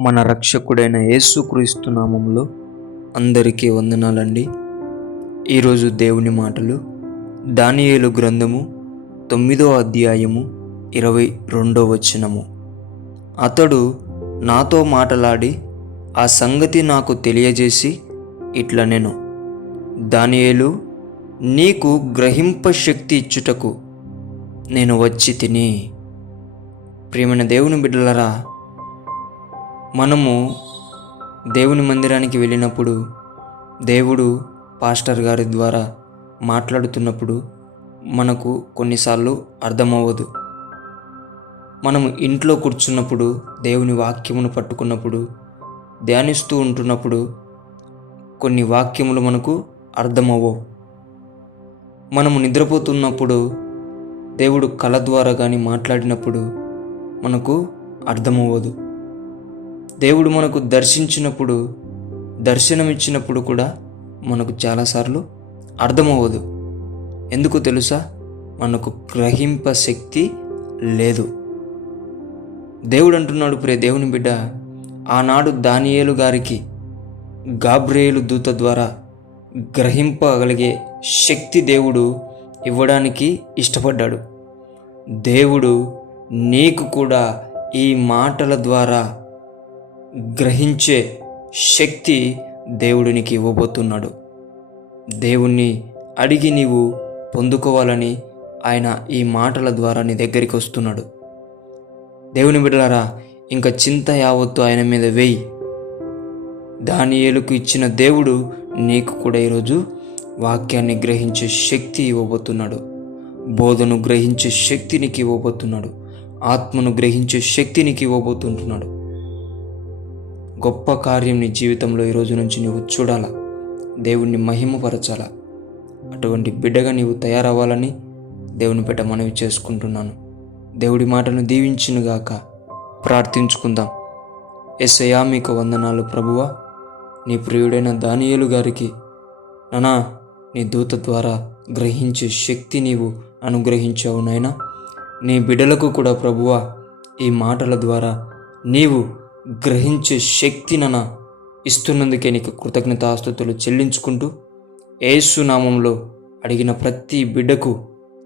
మన రక్షకుడైన యేసుక్రీస్తు నామములో అందరికీ వందనాలండి. ఈరోజు దేవుని మాటలు దానియేలు గ్రంథము 9వ అధ్యాయము 22వ వచనము. అతడు నాతో మాటలాడి ఆ సంగతి నాకు తెలియజేసి ఇట్లా నేను దానియేలు, నీకు గ్రహింప శక్తి ఇచ్చుటకు నేను వచ్చి తిని. ప్రియమైన దేవుని బిడ్డలరా, మనము దేవుని మందిరానికి వెళ్ళినప్పుడు దేవుడు పాస్టర్ గారి ద్వారా మాట్లాడుతున్నప్పుడు మనకు కొన్నిసార్లు అర్థమవ్వదు. మనము ఇంట్లో కూర్చున్నప్పుడు దేవుని వాక్యమును పట్టుకున్నప్పుడు ధ్యానిస్తూ ఉంటున్నప్పుడు కొన్ని వాక్యములు మనకు అర్థమవ్వవు. మనము నిద్రపోతున్నప్పుడు దేవుడు కళ ద్వారా కానీ మాట్లాడినప్పుడు మనకు అర్థమవ్వదు. దేవుడు మనకు దర్శనమిచ్చినప్పుడు కూడా మనకు చాలాసార్లు అర్థమవ్వదు. ఎందుకు తెలుసా? మనకు గ్రహింప శక్తి లేదు. దేవుడు అంటున్నాడు, దేవుని బిడ్డ, ఆనాడు దానియేలు గారికి గాబ్రియేలు దూత ద్వారా గ్రహింపగలిగే శక్తి దేవుడు ఇవ్వడానికి ఇష్టపడ్డాడు. దేవుడు నీకు కూడా ఈ మాటల ద్వారా గ్రహించే శక్తి దేవుడినికి ఇవ్వబోతున్నాడు. దేవుణ్ణి అడిగి నీవు పొందుకోవాలని ఆయన ఈ మాటల ద్వారా నీ దగ్గరికి వస్తున్నాడు. దేవుని బిడ్డలారా, ఇంకా చింత యావత్తు ఆయన మీద వేయి. దానియేలుకు ఇచ్చిన దేవుడు నీకు కూడా ఈరోజు వాక్యాన్ని గ్రహించే శక్తి ఇవ్వబోతున్నాడు. బోధను గ్రహించే శక్తి నీకు ఇవ్వబోతున్నాడు. ఆత్మను గ్రహించే శక్తి నీకు ఇవ్వబోతుంటున్నాడు. గొప్ప కార్యం నీ జీవితంలో ఈరోజు నుంచి నీవు చూడాలా, దేవుణ్ణి మహిమపరచాలా. అటువంటి బిడ్డగా నీవు తయారవ్వాలని దేవుని పేట మనవి చేసుకుంటున్నాను. దేవుడి మాటను దీవించునుగాక. ప్రార్థించుకుందాం. యేసయ్యా, మీకు వందనాలు ప్రభువా. నీ ప్రియుడైన దానియేలు గారికి నానా నీ దూత ద్వారా గ్రహించే శక్తి నీవు అనుగ్రహించావు నాయనా. నీ బిడ్డలకు కూడా ప్రభువా ఈ మాటల ద్వారా నీవు గ్రహించే శక్తి నానా ఇస్తున్నందుకే నీకు కృతజ్ఞతాస్తుతులు చెల్లించుకుంటూ యేసు నామంలో అడిగిన ప్రతి బిడ్డకు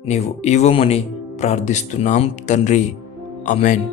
నీవు ఇవ్వమని ప్రార్థిస్తున్నాం తండ్రి. ఆమేన్.